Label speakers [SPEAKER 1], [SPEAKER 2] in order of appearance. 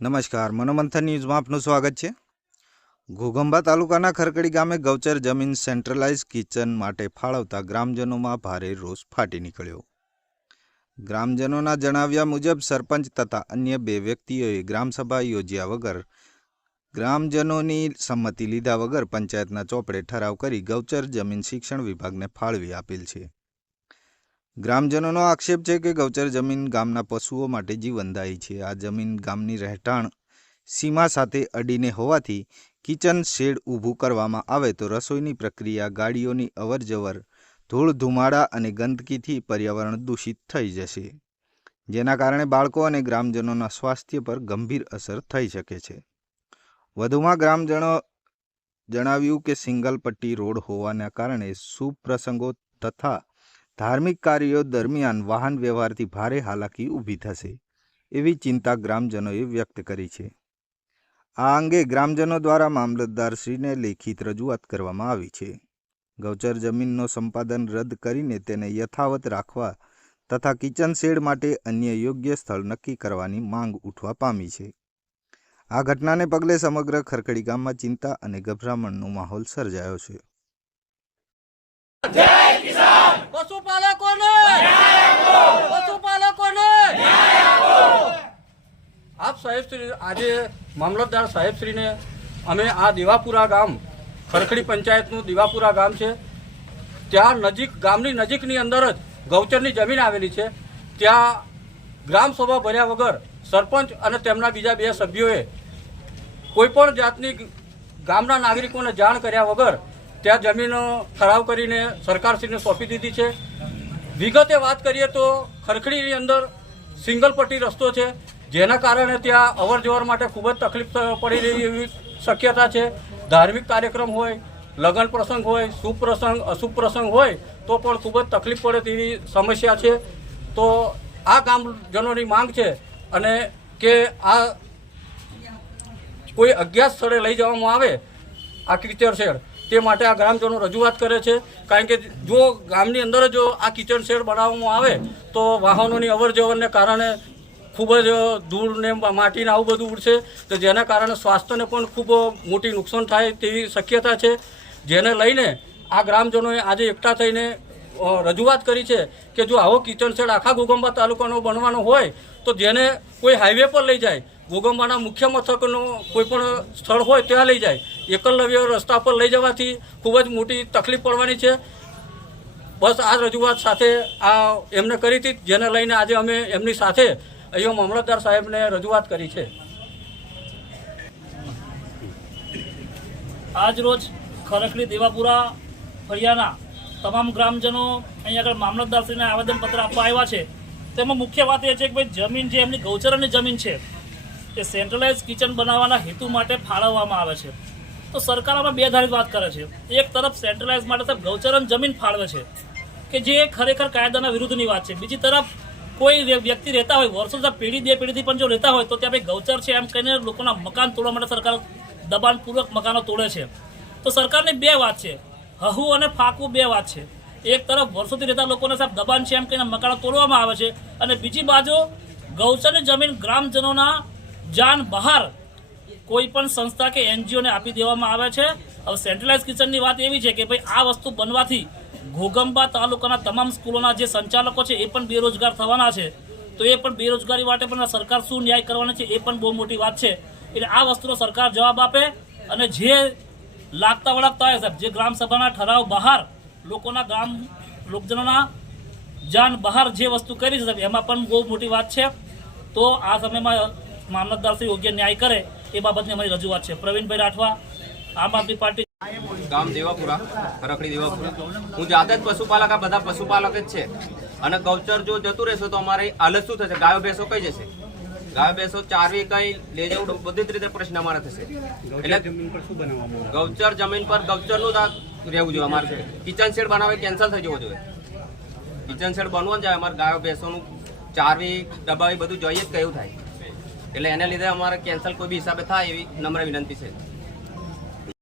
[SPEAKER 1] નમસ્કાર, મનોમંથન ન્યૂઝમાં આપનું સ્વાગત છે. ઘોઘંબા તાલુકાના ખરકડી ગામે ગૌચર જમીન સેન્ટ્રલાઇઝ કિચન માટે ફાળવતા ગ્રામજનોમાં ભારે રોષ ફાટી નીકળ્યો. ગ્રામજનોના જણાવ્યા મુજબ, સરપંચ તથા અન્ય બે વ્યક્તિઓએ ગ્રામસભા યોજ્યા વગર ગ્રામજનોની સંમતિ લીધા વગર પંચાયતના ચોપડે ઠરાવ કરી ગૌચર જમીન શિક્ષણ વિભાગને ફાળવી આપેલ છે. ગ્રામજનોનો આક્ષેપ છે કે ગૌચર જમીન ગામના પશુઓ માટે જીવનદાયી છે. આ જમીન ગામની રહેઠાણ સીમા સાથે અડીને હોવાથી કિચન શેડ ઊભું કરવામાં આવે તો રસોઈની પ્રક્રિયા, ગાડીઓની અવરજવર, ધૂળ ધુમાડા અને ગંદકીથી પર્યાવરણ દૂષિત થઈ જશે, જેના કારણે બાળકો અને ગ્રામજનોના સ્વાસ્થ્ય પર ગંભીર અસર થઈ શકે છે. વધુમાં ગ્રામજનો જણાવ્યું કે સિંગલ પટ્ટી રોડ હોવાના કારણે શુભ પ્રસંગો તથા ધાર્મિક કાર્યો દરમિયાન વાહન વ્યવહારથી ભારે હાલાકી ઊભી થશે, એવી ચિંતા ગ્રામજનોએ વ્યક્ત કરી છે. આ અંગે ગ્રામજનો દ્વારા મામલતદારશ્રીને લેખિત રજૂઆત કરવામાં આવી છે. ગૌચર જમીનનો સંપાદન રદ કરીને તેને યથાવત રાખવા તથા કિચન શેડ માટે અન્ય યોગ્ય સ્થળ નક્કી કરવાની માંગ ઉઠવા પામી છે. આ ઘટનાને પગલે સમગ્ર ખરખડી ગામમાં ચિંતા અને ગભરામણનો માહોલ સર્જાયો છે.
[SPEAKER 2] સાહેબશ્રી આજે મામલતદાર સાહેબશ્રીને અમે આ દેવાપુરા ગામ, ખરખડી પંચાયતનું દેવાપુરા ગામ છે. ત્યાં નજીક, ગામની નજીકની અંદર જ ગૌચરની જમીન આવેલી છે. ત્યાં ગ્રામસભા ભર્યા વગર સરપંચ અને તેમના બીજા બે સભ્યોએ કોઈપણ જાતની ગામના નાગરિકોને જાણ કર્યા વગર ત્યાં જમીનો ઠરાવ કરીને સરકારશ્રીને સોંપી દીધી છે. વિગતે વાત કરીએ તો ખરખડીની અંદર સિંગલ પટ્ટી રસ્તો છે. જેના કારણે ત્યાં અવર જવર માટે ખૂબ જ તકલીફ પડી રહી એવી શક્યતા છે. ધાર્મિક કાર્યક્રમ હોય, લગ્ન પ્રસંગ હોય, શુભ પ્રસંગ, અશુભ પ્રસંગ હોય, તો પણ ખૂબ જ તકલીફ પડે તેવી સમસ્યા છે. તો આ ગામજનોની માંગ છે અને કે આ કોઈ અજ્ઞાત સ્થળે લઈ જવામાં આવે, આ કિચડ શેડ, તે માટે આ ગ્રામજનો રજૂઆત કરે છે. કારણ કે જો ગામની અંદર જો આ કિચન શેડ બનાવવામાં આવે, તો વાહનોની અવર જવરને કારણે ખૂબ જ ધૂળને માટીને આવું બધું ઉડશે, તો જેના કારણે સ્વાસ્થ્યને પણ ખૂબ મોટી નુકસાન થાય તેવી શક્યતા છે. જેને લઈને આ ગ્રામજનોએ આજે એકઠા થઈને રજૂઆત કરી છે કે જો આવો કિચન શેડ આખા ગોગંબા તાલુકાનો બનવાનો હોય, તો જેને કોઈ હાઈવે પર લઈ જાય, ગોગંબાના મુખ્ય મથકનો કોઈ પણ સ્થળ હોય ત્યાં લઈ જાય, એકલવ્ય રસ્તા પર લઈ જવાથી ખૂબ જ મોટી તકલીફ પડવાની છે. બસ આ રજૂઆત સાથે આ એમને કરી હતી, જેને લઈને આજે અમે એમની સાથે અહીંયા મામલતદાર સાહેબને રજૂઆત કરી છે.
[SPEAKER 3] આજ રોજ ખરખડી દેવાપુરા ફળિયાના તમામ ગ્રામજનો અહીંયા આગળ મામલતદારશ્રીને આવેદનપત્ર આપવા આવ્યા છે. તેમાં મુખ્ય વાત એ છે કે ભાઈ જમીન જે એમની ગૌચરની જમીન છે, એ સેન્ટ્રલાઇઝ કિચન બનાવવાના હેતુ માટે ફાળવવામાં આવે છે. તો સરકાર આમાં બે ધારિત વાત કરે છે. એક તરફ સેન્ટ્રલાઇઝ માટે ગૌચરન જમીન ફાળવે છે, કે જે ખરેખર કાયદાના વિરુદ્ધની વાત છે. બીજી તરફ કોઈ વ્યક્તિ રહેતા હોય, વર્ષો સુધી પેઢી બે પેઢીથી પણ જો રહેતા હોય, તો ત્યાં ભાઈ ગૌચર છે એમ કહીને લોકોના મકાન તોડવા માટે સરકાર દબાણપૂર્વક મકાનો તોડે છે. તો સરકારની બે વાત છે. હહુ અને ફાકવું બે વાત છે. એક તરફ વર્ષોથી રહેતા લોકોને સાહેબ દબાણ છે એમ કહીને મકાનો તોડવામાં આવે છે અને બીજી બાજુ ગૌચરની જમીન ગ્રામજનોના જાન બહાર કોઈ પણ સંસ્થા કે એનજીઓને આપી દેવામાં આવે છે. હવે સેન્ટ્રલાઇઝ કિચનની વાત એવી છે કે ભાઈ આ વસ્તુ બનવાથી ઘોગંબા તાલુકાના તમામ સ્કૂલોના જે સંચાલકો છે, એ પણ બેરોજગાર થવાના છે. તો એ પણ બેરોજગારી માટે પણ સરકાર શું ન્યાય કરવાની છે, એ પણ બહુ મોટી વાત છે. એટલે આ વસ્તુનો સરકાર જવાબ આપે અને જે લાગતા વળગતા હોય સાહેબ, જે ગ્રામસભાના ઠરાવ બહાર, લોકોના ગામ, લોકજનોના જાન બહાર જે વસ્તુ કરી છે સાહેબ, એમાં પણ બહુ મોટી વાત છે. તો આ સમયમાં મામલતદારશ્રી યોગ્ય ન્યાય કરે એ બાબતની અમારી રજૂઆત છે. પ્રવીણભાઈ રાઠવા, આમ આદમી પાર્ટી
[SPEAKER 4] ગામ દેવાપુરા ખરકડી દેવાપુરા. હું જાતે જ પશુપાલક, આ બધા પશુપાલક જ છે. અને ગૌચર જો જતું રહેશે તો અમારી હાલત શું થશે? ગાયો, ભેંસો કઈ જશે? ગાયો, ભેંસો ચારવી કઈ લે જવું બધી જ રીતે પ્રશ્ન અમારે થશે. એટલે ગૌચર જમીન પર ગૌચરનું રહેવું જોઈએ અમારે. કિચન શેડ બનાવે કેન્સલ થઈ જવું જોઈએ. કિચન શેડ બનવા જાય, અમારે ગાયો, ભેંસોનું ચારવી, દબાવી બધું જોઈએ જ કયું થાય. એટલે એને લીધે અમારે કેન્સલ કોઈ બી હિસાબે થાય એવી નમ્ર વિનંતી છે.